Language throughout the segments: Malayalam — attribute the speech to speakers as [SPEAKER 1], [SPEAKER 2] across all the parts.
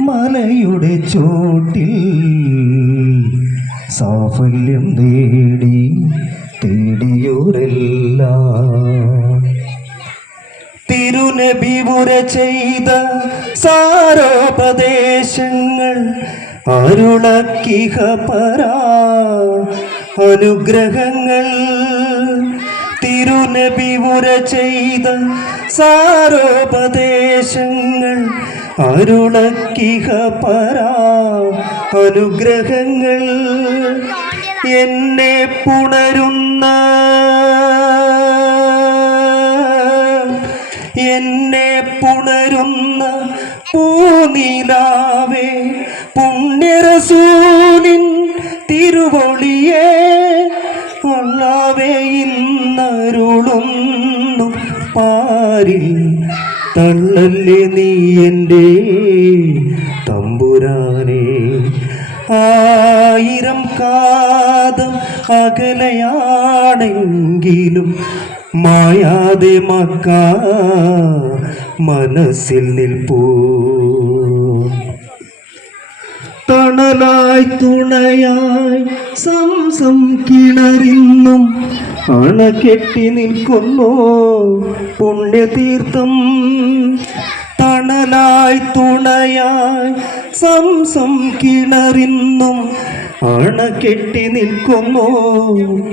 [SPEAKER 1] മലയുടെ ചോട്ടിൽ സാഫല്യം തേടി തേടിയോരല്ല. തിരുനബിപുര ചെയ്ത സാരോപദേശങ്ങൾ അരുളക്കിഹ പരാ അനുഗ്രഹങ്ങൾ തിരുനബിപുര ചെയ്ത സാരോപദേശങ്ങൾ അരുളക്കിഹ പരാ അനുഗ്രഹങ്ങൾ എന്നെ പുണരുന്ന എന്നെ പുണരുന്ന പൂനിലാവേ പുണ്യരസൂനിൻ തിരുവൊളിയേ ഉള്ളവേ ഇന്നരുളുന്നു പാരിൽ. തള്ളല്ലേ നീ എന്റെ തമ്പുരാനെ? ആയിരം കാതം അകലയാണെങ്കിലും മായാതെ മക്ക മനസ്സിൽ നിൽപ്പൂ. തണലായി തുണയായി സംസം കിണറിന്നും അണകെട്ടി നിൽക്കുന്നു. പുണ്യതീർത്ഥം തണലായി തുണയായി സംസം കിണറിന്നും അണകെട്ടി നിൽക്കുന്നു.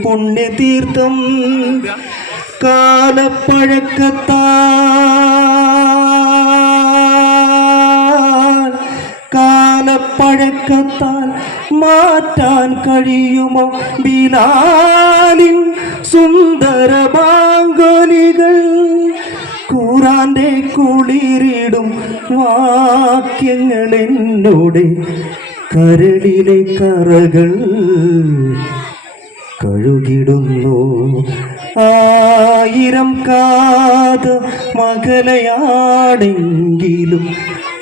[SPEAKER 1] പുണ്യതീർത്ഥം കാലപ്പഴക്കത്താൽ കാലപ്പഴക്കത്താൽ മാറ്റാൻ കഴിയുമോ? ബിലാലിൻ സുന്ദര ബാങ്കൊലികൾ ഖുറാന്റെ കുളിരിടും വാക്യങ്ങൾ എന്നോട് കരളിലെ കറകൾ കഴുകിടുന്നു. ആയിരം കാത് മകലയാണെങ്കിലും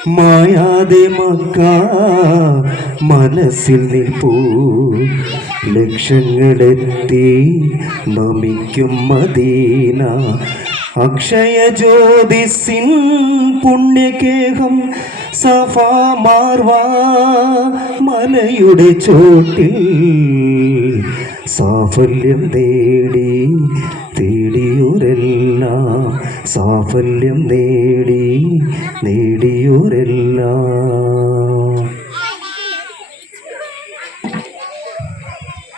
[SPEAKER 1] മായാതെ മക്ക മനസ്സിൽ നിൽപ്പൂ. ലക്ഷങ്ങളെത്തി നമിക്കും മദീന. അക്ഷയ ജ്യോതിസിൻ പുണ്യകേഹം സഫാ മാർവാ മലയുടെ ചോട്ടിൽ സാഫല്യം തേടി സാഫല്യം നേടി നേടിയോരെല്ലാം.